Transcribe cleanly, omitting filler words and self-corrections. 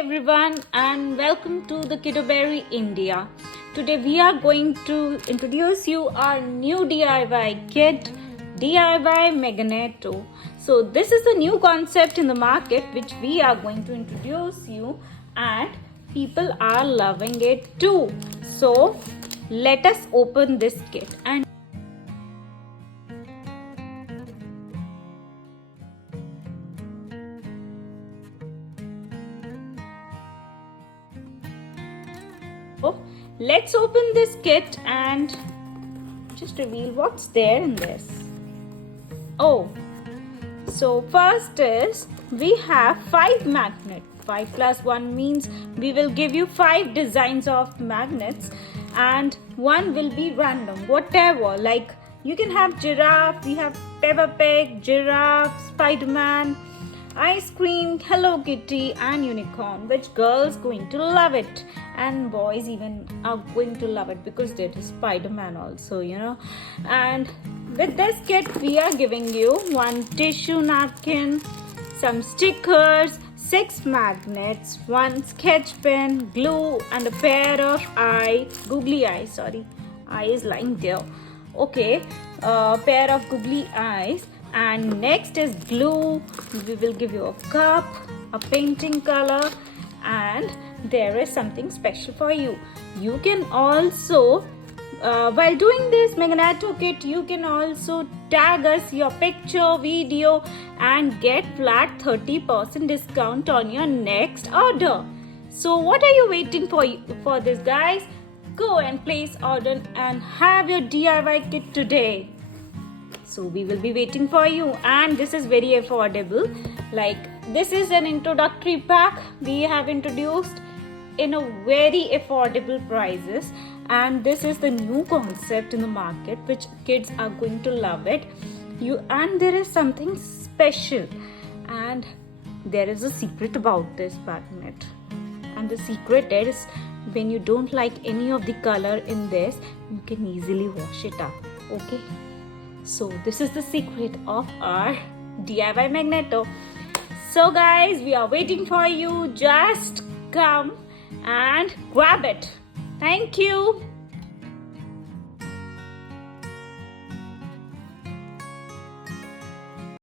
everyone and welcome to the KiddoberryIndia. Today we are going to introduce you our new DIY kit, DIY Magneto. So this is a new concept in the market which we are going to introduce you, and people are loving it too. So let us open this kit and let's open this kit and just reveal what's there in this. Oh, so first is we have 5 magnets. 5 plus 1 means we will give you 5 designs of magnets, and one will be random, whatever. Like you can have giraffe, we have Peppa Pig, giraffe, Spider-Man, ice cream, Hello Kitty and unicorn, which girls going to love it, and boys even are going to love it because there is Spider-Man also, And with this kit we are giving you one tissue napkin, some stickers, 6 magnets, one sketch pen, glue and a pair of googly eyes. Eye is lying there. Okay, a pair of googly eyes. And next is glue. We will give you a cup, a painting color, and there is something special for you. You can also, while doing this Magneto kit, you can also tag us your picture, video, and get flat 30% discount on your next order. So what are you waiting for this, guys? Go and place order and have your DIY kit today. So we will be waiting for you, and this is very affordable. Like this is an introductory pack we have introduced in a very affordable prices, and this is the new concept in the market which kids are going to love it. And there is something special, and there is a secret about this magnet, and the secret is when you don't like any of the color in this, you can easily wash it up. Okay. So this is the secret of our DIY Magneto. So guys, we are waiting for you. Just come and grab it. Thank you.